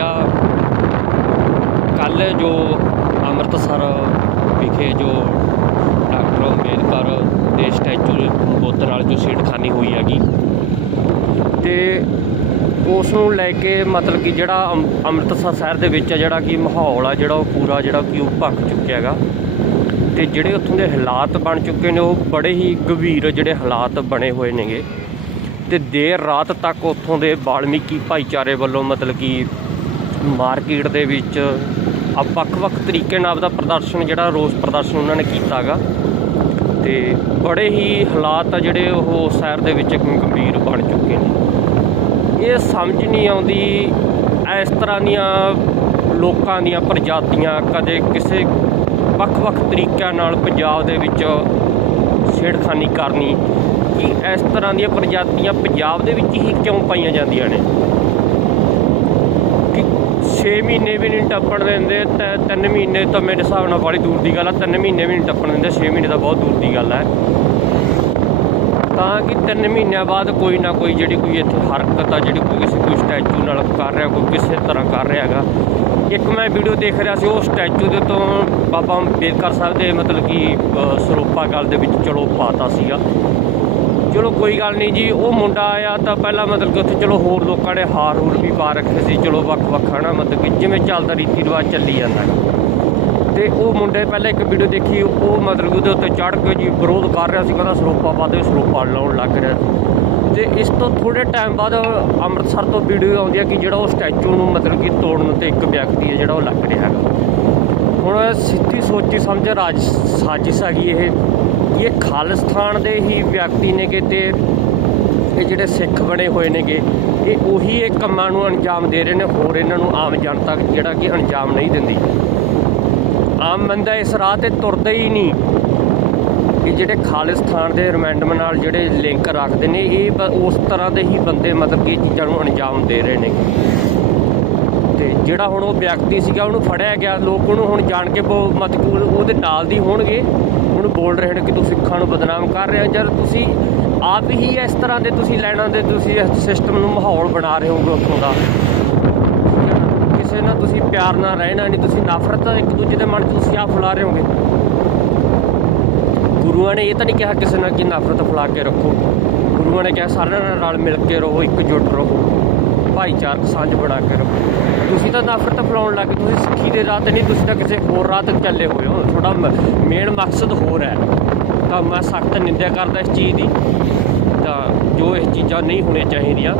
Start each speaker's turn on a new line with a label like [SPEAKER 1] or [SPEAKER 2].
[SPEAKER 1] ਆ ਕੱਲ ਜੋ ਅੰਮ੍ਰਿਤਸਰ ਵਿਖੇ ਜੋ ਡਾਕਟਰ ਅੰਬੇਦਕਰ ਦੇ ਸਟੈਚੂ ਦੇ ਬੁੱਤ ਨਾਲ ਜੋ ਛੇੜਖਾਨੀ ਹੋਈ ਹੈਗੀ ਤੇ ਉਸ ਨੂੰ ਲੈ ਕੇ ਮਤਲਬ ਕਿ ਜਿਹੜਾ ਅੰਮ- ਅੰਮ੍ਰਿਤਸਰ ਸ਼ਹਿਰ ਦੇ ਵਿੱਚ ਆ, ਜਿਹੜਾ ਕਿ ਮਾਹੌਲ ਆ, ਜਿਹੜਾ ਉਹ ਪੂਰਾ ਜਿਹੜਾ ਕਿ ਉਹ ਭੱਕ ਚੁੱਕਿਆ ਹੈਗਾ। ਤੇ ਜਿਹੜੇ ਉੱਥੋਂ ਦੇ ਹਾਲਾਤ ਬਣ ਚੁੱਕੇ ਨੇ, ਉਹ ਬੜੇ ਹੀ ਗੰਭੀਰ ਜਿਹੜੇ ਹਾਲਾਤ ਬਣੇ ਹੋਏ ਨੇਗੇ। ਤੇ ਦੇਰ ਰਾਤ ਤੱਕ ਉੱਥੋਂ ਦੇ ਬਾਲਮੀਕੀ ਭਾਈਚਾਰੇ ਵੱਲੋਂ ਮਤਲਬ ਕਿ ਮਾਰਕੀਟ ਦੇ ਵਿੱਚ ਆ ਵੱਖ-ਵੱਖ ਤਰੀਕੇ ਨਾਲ ਆਪਦਾ ਪ੍ਰਦਰਸ਼ਨ, ਜਿਹੜਾ ਰੋਸ ਪ੍ਰਦਰਸ਼ਨ ਉਹਨਾਂ ਨੇ ਕੀਤਾਗਾ। ਤੇ ਬੜੇ ਹੀ ਹਾਲਾਤ ਆ ਜਿਹੜੇ ਉਹ ਸ਼ਹਿਰ ਦੇ ਵਿੱਚ ਗੰਭੀਰ ਬਣ ਚੁੱਕੇ ਨੇ। ਇਹ ਸਮਝ ਨਹੀਂ ਆਉਂਦੀ ਇਸ ਤਰ੍ਹਾਂ ਦੀਆਂ ਲੋਕਾਂ ਦੀਆਂ ਪ੍ਰਜਾਤੀਆਂ, ਕਦੇ ਕਿਸੇ ਵੱਖ-ਵੱਖ ਤਰੀਕਿਆਂ ਨਾਲ ਪੰਜਾਬ ਦੇ ਵਿੱਚ ਛੇੜਖਾਨੀ ਕਰਨੀ, ਕਿ ਇਸ ਤਰ੍ਹਾਂ ਦੀਆਂ ਪ੍ਰਜਾਤੀਆਂ ਪੰਜਾਬ ਦੇ ਵਿੱਚ ਹੀ ਕਿਉਂ ਪਾਈਆਂ ਜਾਂਦੀਆਂ ਨੇ? 6 ਮਹੀਨੇ ਵੀ ਨਹੀਂ ਟੱਪਣ ਦਿੰਦੇ, ਤੇ 3 ਮਹੀਨੇ ਤਾਂ ਮੇਰੇ ਹਿਸਾਬ ਨਾਲ ਬੜੀ ਦੂਰ ਦੀ ਗੱਲ ਆ। 3 ਮਹੀਨੇ ਵੀ ਨਹੀਂ ਟੱਪਣ ਦਿੰਦੇ 6 ਮਹੀਨੇ ਤਾਂ ਬਹੁਤ ਦੂਰ ਦੀ ਗੱਲ ਹੈ ਤਾਂ ਕਿ 3 ਮਹੀਨਿਆਂ ਬਾਅਦ ਕੋਈ ਨਾ ਕੋਈ ਜਿਹੜੀ ਕੋਈ ਇੱਥੇ ਹਰਕਤ ਆ, ਜਿਹੜੀ ਕੋਈ ਕਿਸੇ ਕੋਈ ਸਟੈਚੂ ਨਾਲ ਕਰ ਰਿਹਾ, ਕੋਈ ਕਿਸੇ ਤਰ੍ਹਾਂ ਕਰ ਰਿਹਾ ਹੈਗਾ। ਇੱਕ ਮੈਂ ਵੀਡੀਓ ਦੇਖ ਰਿਹਾ ਸੀ, ਉਹ ਸਟੈਚੂ ਦੇ ਤੋਂ ਬਾਬਾ ਅੰਬੇਦਕਰ ਸਾਹਿਬ ਦੇ ਮਤਲਬ ਕਿ ਸਰੋਪਾ ਸਰੂਪਾ ਗੱਲ ਦੇ ਵਿੱਚ ਚਲੋ ਪਾਤਾ ਸੀਗਾ। ਚਲੋ ਕੋਈ ਗੱਲ ਨਹੀਂ ਜੀ, ਉਹ ਮੁੰਡਾ ਆਇਆ ਤਾਂ ਪਹਿਲਾਂ ਮਤਲਬ ਕਿ ਉੱਥੇ ਚਲੋ ਹੋਰ ਲੋਕਾਂ ਨੇ ਹਾਰ ਹੂਰ ਵੀ ਪਾ ਰੱਖੇ ਸੀ, ਚਲੋ ਵੱਖ ਵੱਖ, ਹਨਾ, ਮਤਲਬ ਕਿ ਜਿਵੇਂ ਚੱਲਦਾ ਰੀਤੀ ਰਿਵਾਜ ਚੱਲੀ ਜਾਂਦਾ ਹੈ। ਤੇ ਉਹ ਮੁੰਡੇ ਪਹਿਲਾਂ ਇੱਕ ਵੀਡੀਓ ਦੇਖੀ, ਉਹ ਮਤਲਬ ਕਿ ਉਹਦੇ ਉੱਤੇ ਚੜ੍ਹ ਕੇ ਜੀ ਵਿਰੋਧ ਕਰ ਰਿਹਾ ਸੀ, ਕਹਿੰਦਾ ਸਰੋਪਾ ਪਾ ਦੇ ਸਰੋਪਾ ਲਾਉਣ ਲੱਗ ਰਿਹਾ ਸੀ। ਤੇ ਇਸ ਤੋਂ ਥੋੜੇ ਟਾਈਮ ਬਾਅਦ ਅੰਮ੍ਰਿਤਸਰ ਤੋਂ ਵੀਡੀਓ ਆਉਂਦੀ ਹੈ ਕਿ ਜਿਹੜਾ ਉਹ ਸਟੈਚੂ ਨੂੰ ਮਤਲਬ ਕਿ ਤੋੜਨ ਤੇ ਇੱਕ ਵਿਅਕਤੀ ਹੈ, ਜਿਹੜਾ ਉਹ ਲੱਗ ਰਿਹਾ ਹੈ ਹੁਣ ਸਿੱਧੀ ਸੋਚੀ ਸਮਝ, ਰਾਜ ਸਾਜ਼ਿਸ਼ ਹੈਗੀ ਇਹ। ਇਹ ਖਾਲਿਸਤਾਨ ਦੇ ਹੀ ਵਿਅਕਤੀ ਨੇਗੇ ਤੇ ਇਹ ਜਿਹੜੇ ਸਿੱਖ ਬਣੇ ਹੋਏ ਨੇਗੇ, ਇਹ ਉਹੀ ਇਹ ਕੰਮਾਂ ਨੂੰ ਅੰਜਾਮ ਦੇ ਰਹੇ ਨੇ, ਹੋਰ ਇਹਨਾਂ ਨੂੰ ਆਮ ਜਨਤਾ ਜਿਹੜਾ ਕਿ ਅੰਜਾਮ ਨਹੀਂ ਦਿੰਦੀ। ਆਮ ਬੰਦਾ ਇਸ ਰਾਹ ਤੇ ਤੁਰਦਾ ਹੀ ਨਹੀਂ। ਕਿ ਜਿਹੜੇ ਖਾਲਿਸਤਾਨ ਦੇ ਰਮੈਂਡਮ ਨਾਲ ਜਿਹੜੇ ਲਿੰਕ ਰੱਖਦੇ ਨੇ, ਇਹ ਉਸ ਤਰ੍ਹਾਂ ਦੇ ਹੀ ਬੰਦੇ ਮਤਲਬ ਕਿ ਇਹ ਚੀਜ਼ਾਂ ਨੂੰ ਅੰਜਾਮ ਦੇ ਰਹੇ ਨੇ। ਤੇ ਜਿਹੜਾ ਹੁਣ ਉਹ ਵਿਅਕਤੀ ਸੀਗਾ, ਉਹਨੂੰ ਫੜਿਆ ਗਿਆ, ਲੋਕ ਉਹਨੂੰ ਹੁਣ ਜਾਣ ਕੇ ਬਹੁ- ਮਤਲਬ ਉਹਦੇ ਨਾਲ ਦੀ ਹੋਣਗੇ। ਉਹਨੂੰ ਬੋਲ ਰਹੇ ਨੇ ਕਿ ਤੁਸੀਂ ਸਿੱਖਾਂ ਨੂੰ ਬਦਨਾਮ ਕਰ ਰਹੇ ਹੋ, ਜਦ ਤੁਸੀਂ ਆਪ ਹੀ ਇਸ ਤਰ੍ਹਾਂ ਦੇ ਤੁਸੀਂ ਲੈਣਾ ਦੇ ਤੁਸੀਂ ਇਸ ਸਿਸਟਮ ਨੂੰ ਮਾਹੌਲ ਬਣਾ ਰਹੇ ਹੋਗੇ ਉੱਥੋਂ ਦਾ। ਕਿਸੇ ਨਾਲ ਤੁਸੀਂ ਪਿਆਰ ਨਾਲ ਰਹਿਣਾ ਨਹੀਂ, ਤੁਸੀਂ ਨਫ਼ਰਤ ਇੱਕ ਦੂਜੇ ਦੇ ਮਨ 'ਚ ਤੁਸੀਂ ਆਪ ਫੈਲਾ ਰਹੇ ਹੋਗੇ ਗੁਰੂਆਂ ਨੇ ਇਹ ਤਾਂ ਨਹੀਂ ਕਿਹਾ ਕਿਸੇ ਨਾਲ ਕਿ ਨਫ਼ਰਤ ਫੈਲਾ ਕੇ ਰੱਖੋ। ਗੁਰੂਆਂ ਨੇ ਕਿਹਾ ਸਾਰਿਆਂ ਨਾਲ ਰਲ ਮਿਲ ਕੇ ਰਹੋ ਇਕਜੁੱਟ ਰਹੋ। ਭਾਈਚਾਰਕ ਸਾਂਝ ਬਣਾ ਕੇ ਰੱਖੋ। ਤੁਸੀਂ ਤਾਂ ਨਫ਼ਰਤ ਫੈਲਾਉਣ ਲੱਗੇ ਤੁਸੀਂ ਸਿੱਖੀ ਦੇ ਰਾਹ ਤੇ ਨਹੀਂ, ਤੁਸੀਂ ਤਾਂ ਕਿਸੇ ਹੋਰ ਰਾਹ ਤੇ ਚੱਲੇ ਹੋਏ ਹੋ। ਤੁਹਾਡਾ ਮੇਨ ਮਕਸਦ ਹੋਰ ਹੈ। ਤਾਂ ਮੈਂ ਸਖਤ ਨਿੰਦਿਆ ਕਰਦਾ ਇਸ ਚੀਜ਼ ਦੀ। ਤਾਂ ਜੋ ਇਹ ਚੀਜ਼ਾਂ ਨਹੀਂ ਹੋਣੀਆਂ ਚਾਹੀਦੀਆਂ।